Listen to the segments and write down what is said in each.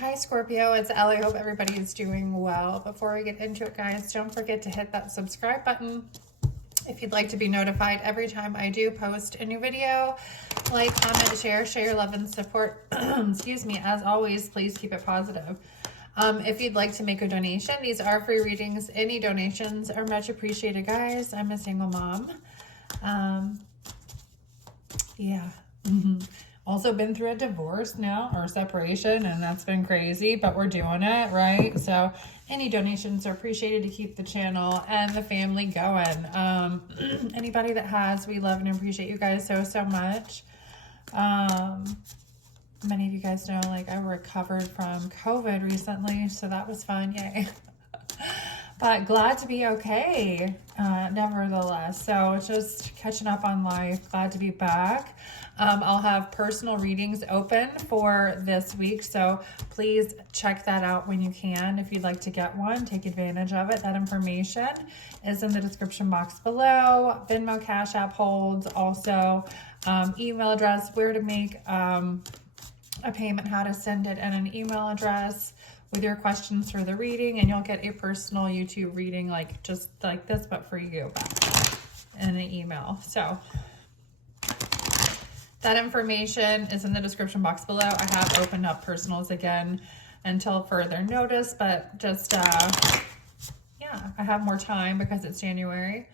Hi Scorpio, it's Ellie. Hope everybody is doing well. Before we get into it, guys, don't forget to hit that subscribe button if you'd like to be notified every time I do post a new video. Like, comment, share your love and support. Excuse me. As always, please keep it positive. If you'd like to make a donation, these are free readings. Any donations are much appreciated, guys. I'm a single mom. Yeah. Also been through a divorce now, or separation, and that's been crazy, but we're doing it, right? So any donations are appreciated to keep the channel and the family going. Anybody that has, we love and appreciate you guys so much. Many of you guys know, like, I recovered from COVID recently, so that was fun. Yay. But glad to be okay, nevertheless. So just catching up on life. Glad to be back. I'll have personal readings open for this week, so please check that out when you can. If you'd like to get one, take advantage of it. That information is in the description box below. Venmo, Cash App holds. Also, email address, where to make a payment, how to send it, and an email address with your questions for the reading, and you'll get a personal YouTube reading, like just like this, but for you, back in an email. So that information is in the description box below. I have opened up personals again until further notice, but just yeah, I have more time because it's January,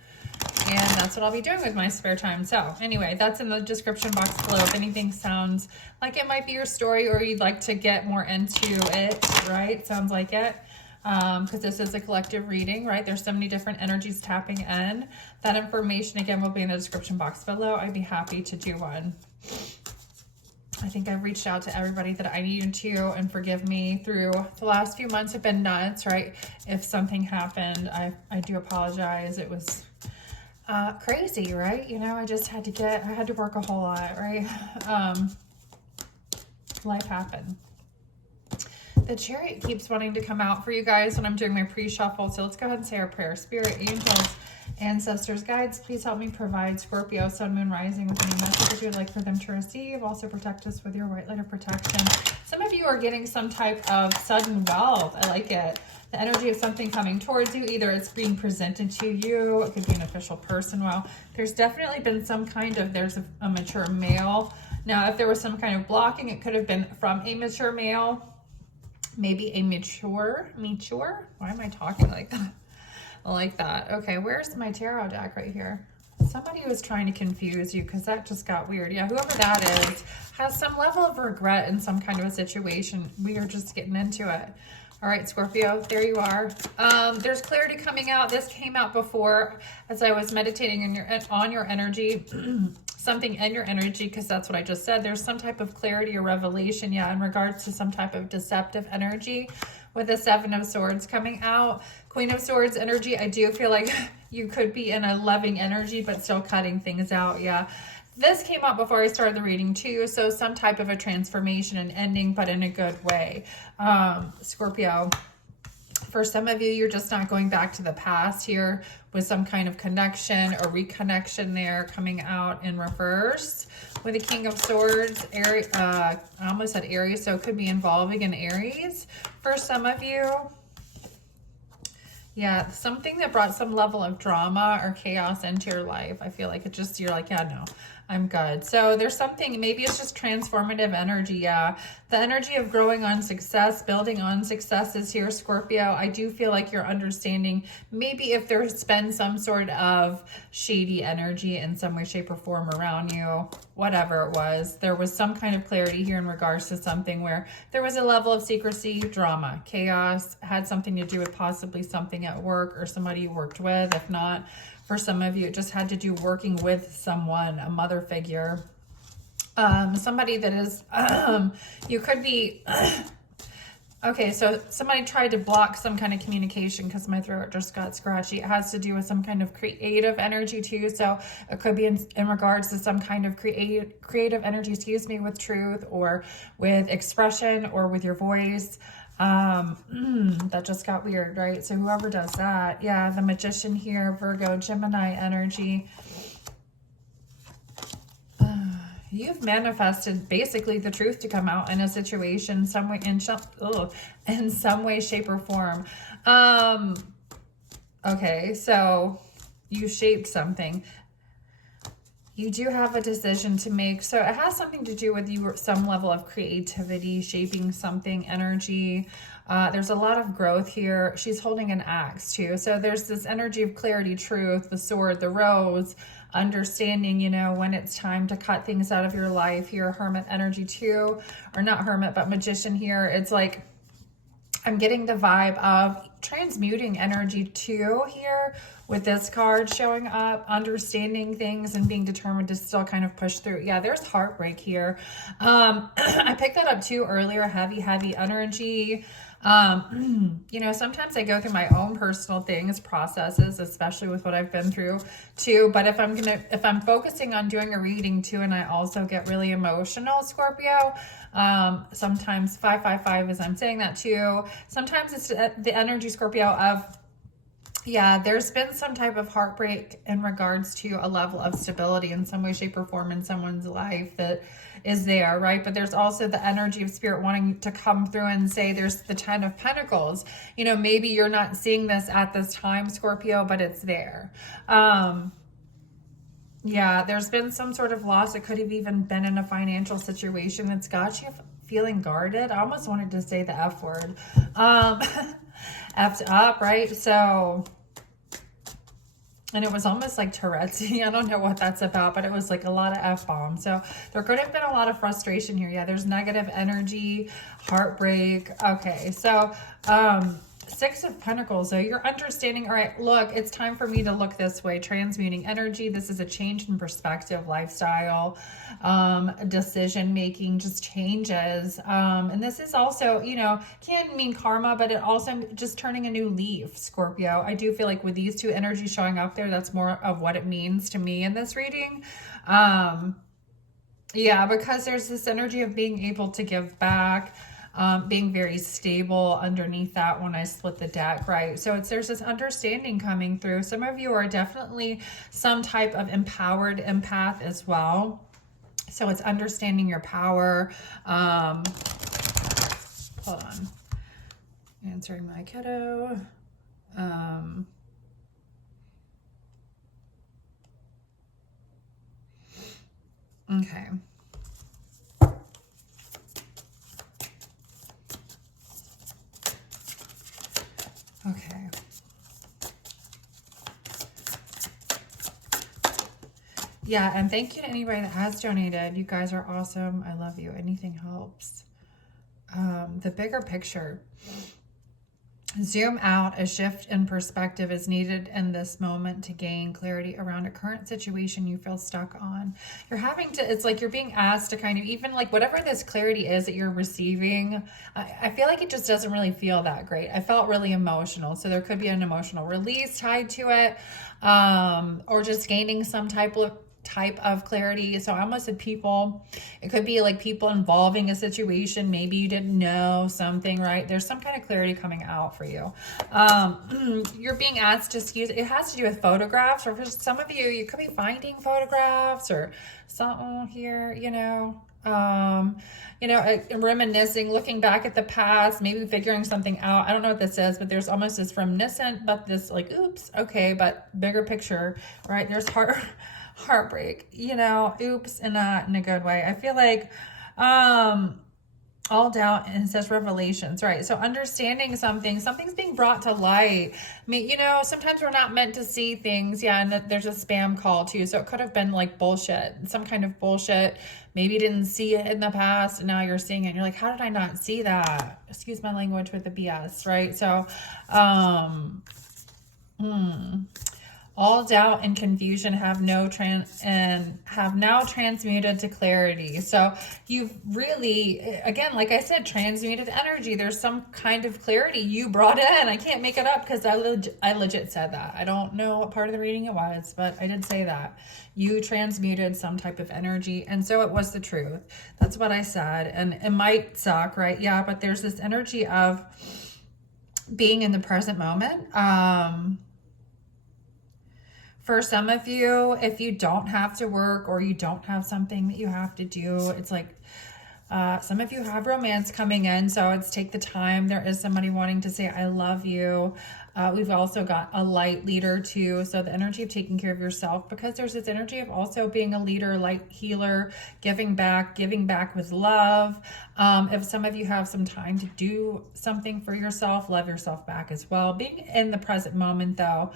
and that's what I'll be doing with my spare time. So anyway, that's in the description box below. If anything sounds like it might be your story, or you'd like to get more into it, right? Sounds like it. Because this is a collective reading, right? There's so many different energies tapping in. That information, again, will be in the description box below. I'd be happy to do one. I think I've reached out to everybody that I needed to, and forgive me, through the last few months have been nuts, right? If something happened, I do apologize. It was crazy, right? You know, I had to work a whole lot, right? Life happened. The Chariot keeps wanting to come out for you guys when I'm doing my pre-shuffle, so let's go ahead and say our prayer. Spirit, angels, ancestors, guides, please help me provide Scorpio, Sun, Moon, Rising with any messages you would like for them to receive. Also protect us with your white light of protection. Some of you are getting some type of sudden wealth. I like it. The energy of something coming towards you. Either it's being presented to you. It could be an official person. Well, there's definitely been some kind of, there's a mature male. Now, if there was some kind of blocking, it could have been from a mature male. Maybe a mature? Why am I talking like that? Like that. Okay, where's my tarot deck right here? Somebody was trying to confuse you, because that just got weird. Yeah, whoever that is has some level of regret in some kind of a situation. We are just getting into it. All right, Scorpio, there you are. There's clarity coming out. This came out before as I was meditating on your energy. Something in your energy, because that's what I just said. There's some type of clarity or revelation, yeah, in regards to some type of deceptive energy with the Seven of Swords coming out. Queen of Swords energy, I do feel like you could be in a loving energy, but still cutting things out, yeah. This came out before I started the reading too, so some type of a transformation and ending, but in a good way. Scorpio, for some of you, you're just not going back to the past here with some kind of connection or reconnection there coming out in reverse. With the King of Swords, Aries, I almost said Aries, so it could be involving an Aries for some of you. Yeah, something that brought some level of drama or chaos into your life. I feel like it just, you're like, yeah, no, I'm good. So there's something, maybe it's just transformative energy. Yeah, the energy of growing on success, building on success is here, Scorpio. I do feel like you're understanding, maybe if there's been some sort of shady energy in some way, shape, or form around you, whatever it was, there was some kind of clarity here in regards to something where there was a level of secrecy, drama, chaos, had something to do with possibly something at work or somebody you worked with. If not, for some of you, it just had to do working with someone, a mother figure, somebody that is, you could be, okay, so somebody tried to block some kind of communication, because my throat just got scratchy. It has to do with some kind of creative energy too. So it could be in regards to some kind of creative energy, excuse me, with truth or with expression or with your voice. That just got weird, right? So whoever does that, yeah, the Magician here, Virgo, Gemini energy. you've manifested basically the truth to come out in a situation, some way, in some way, shape, or form. Okay, so you shaped something. You do have a decision to make. So it has something to do with you, some level of creativity, shaping something, energy. There's a lot of growth here. She's holding an axe too. So there's this energy of clarity, truth, the sword, the rose, understanding, you know, when it's time to cut things out of your life here. Hermit energy too, or not hermit, but magician here. It's like, I'm getting the vibe of transmuting energy too here with this card showing up, understanding things and being determined to still kind of push through. Yeah, there's heartbreak here. I picked that up too earlier, heavy energy. You know, sometimes I go through my own personal things, processes, especially with what I've been through too. But if I'm focusing on doing a reading too, and I also get really emotional, Scorpio, sometimes 555 is I'm saying that too. Sometimes it's the energy, Scorpio, of, yeah, there's been some type of heartbreak in regards to a level of stability in some way, shape, or form in someone's life that is there, right? But there's also the energy of spirit wanting to come through and say there's the 10 of Pentacles. You know, maybe you're not seeing this at this time, Scorpio, but it's there. Yeah, there's been some sort of loss. It could have even been in a financial situation that's got you feeling guarded. I almost wanted to say the F word. F'd up, right? So, and it was almost like Tourette's. I don't know what that's about, but it was like a lot of F-bombs. So there could have been a lot of frustration here. Yeah, there's negative energy, heartbreak. Okay, so Six of Pentacles. So you're understanding, all right, look, it's time for me to look this way. Transmuting energy. This is a change in perspective, lifestyle, decision making, just changes. And this is also, you know, can mean karma, but it also just turning a new leaf, Scorpio. I do feel like with these two energies showing up there, that's more of what it means to me in this reading. Yeah, because there's this energy of being able to give back, being very stable underneath that when I split the deck, right? So there's this understanding coming through. Some of you are definitely some type of empowered empath as well. So it's understanding your power. Hold on. Answering my kiddo. Okay. Okay. Yeah, and thank you to anybody that has donated. You guys are awesome. I love you. Anything helps. The bigger picture. Zoom out. A shift in perspective is needed in this moment to gain clarity around a current situation you feel stuck on. You're having to, it's like you're being asked to kind of, even like whatever this clarity is that you're receiving, I feel like it just doesn't really feel that great. I felt really emotional. So there could be an emotional release tied to it, or just gaining some type of clarity. So I almost said people. It could be like people involving a situation. Maybe you didn't know something, right? There's some kind of clarity coming out for you. You're being asked to use, it has to do with photographs, or for some of you, you could be finding photographs or something here, you know, reminiscing, looking back at the past, maybe figuring something out. I don't know what this is, but there's almost this reminiscent, but this like, oops, okay, but bigger picture, right? There's heartbreak, you know, oops, in a good way. I feel like all doubt, and it says revelations, right? So understanding something's being brought to light. I mean, you know, sometimes we're not meant to see things. Yeah, and there's a spam call too. So it could have been like bullshit, some kind of bullshit. Maybe you didn't see it in the past and now you're seeing it. And you're like, how did I not see that? Excuse my language with the BS, right? So, all doubt and confusion have now transmuted to clarity. So you've really, again, like I said, transmuted energy. There's some kind of clarity you brought in. I can't make it up because I legit said that. I don't know what part of the reading it was, but I did say that. You transmuted some type of energy, and so it was the truth. That's what I said, and it might suck, right? Yeah, but there's this energy of being in the present moment. For some of you, if you don't have to work or you don't have something that you have to do, it's like some of you have romance coming in, so it's take the time. There is somebody wanting to say, I love you. We've also got a light leader too. So the energy of taking care of yourself, because there's this energy of also being a leader, light healer, giving back with love. If some of you have some time to do something for yourself, love yourself back as well. Being in the present moment though.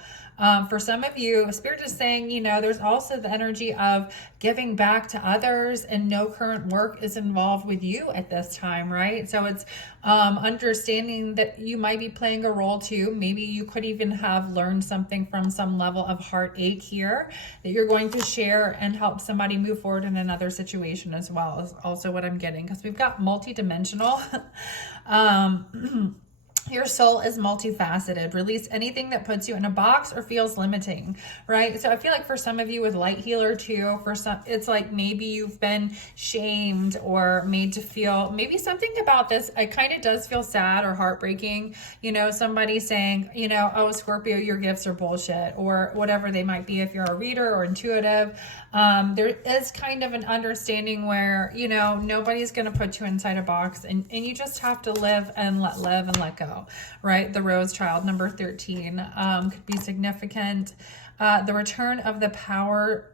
For some of you, Spirit is saying, you know, there's also the energy of giving back to others and no current work is involved with you at this time, right? So it's understanding that you might be playing a role too. Maybe you could even have learned something from some level of heartache here that you're going to share and help somebody move forward in another situation as well, is also what I'm getting, because we've got multi-dimensional. Your soul is multifaceted. Release anything that puts you in a box or feels limiting, right? So I feel like for some of you with light healer too, for some, it's like maybe you've been shamed or made to feel maybe something about this. It kind of does feel sad or heartbreaking. You know, somebody saying, you know, oh, Scorpio, your gifts are bullshit, or whatever they might be if you're a reader or intuitive. There is kind of an understanding where, you know, nobody's going to put you inside a box, and you just have to live and let go. Right? The Rose Child, number 13, could be significant. The return of the power.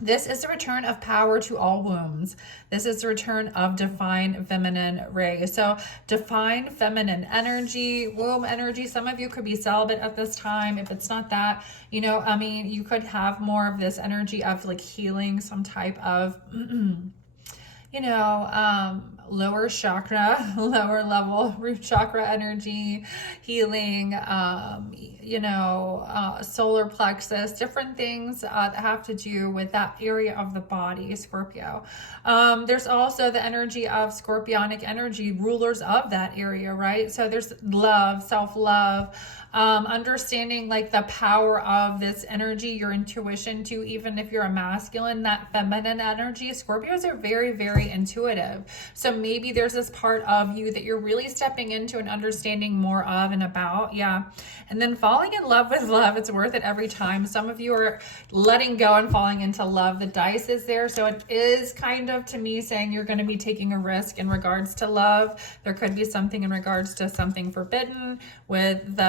This is the return of power to all wombs. This is the return of divine feminine rays. So divine feminine energy, womb energy. Some of you could be celibate at this time. If it's not that, you know, I mean, you could have more of this energy of like healing, some type of, you know, lower chakra, lower level root chakra energy, healing, you know, solar plexus, different things that have to do with that area of the body, Scorpio. There's also the energy of scorpionic energy, rulers of that area, right? So there's love, self-love, understanding like the power of this energy, your intuition too, even if you're a masculine, that feminine energy. Scorpios are very, very intuitive. So maybe there's this part of you that you're really stepping into and understanding more of and about. Yeah. And then falling in love with love, it's worth it every time. Some of you are letting go and falling into love. The dice is there. So it is kind of, to me, saying you're going to be taking a risk in regards to love. There could be something in regards to something forbidden with the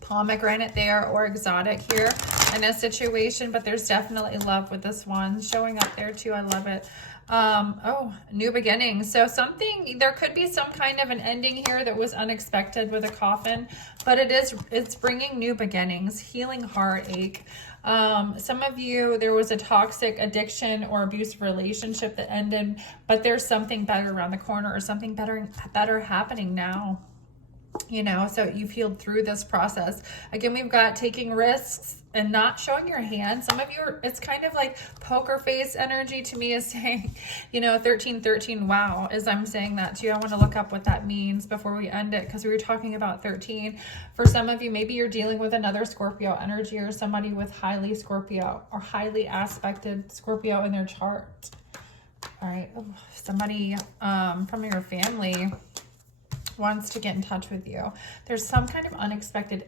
pomegranate there, or exotic here in a situation, but there's definitely love with this one showing up there too. I love it. Oh, new beginnings. So something, there could be some kind of an ending here that was unexpected with a coffin, but it's bringing new beginnings, healing heartache. Some of you, there was a toxic addiction or abusive relationship that ended, but there's something better around the corner, or something better happening now. You know, so you've healed through this process. Again, we've got taking risks and not showing your hand. Some of you are, it's kind of like poker face energy to me, is saying, you know, 1313. Wow. As I'm saying that too, I want to look up what that means before we end it, because we were talking about 13. For some of you, maybe you're dealing with another Scorpio energy, or somebody with highly Scorpio or highly aspected Scorpio in their chart. All right. Oh, somebody from your family wants to get in touch with you. There's some kind of unexpected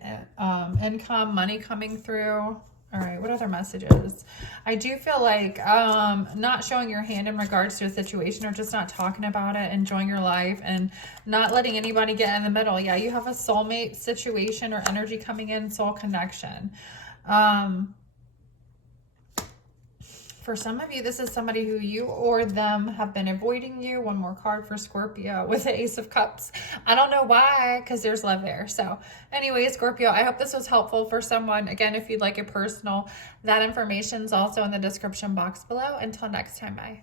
income, money coming through. All right, what other messages? I do feel like not showing your hand in regards to a situation, or just not talking about it, enjoying your life and not letting anybody get in the middle. Yeah, you have a soulmate situation or energy coming in, soul connection. For some of you, this is somebody who you or them have been avoiding you. One more card for Scorpio with the Ace of Cups. I don't know why, because there's love there. So anyway, Scorpio, I hope this was helpful for someone. Again, if you'd like it personal, that information is also in the description box below. Until next time, bye.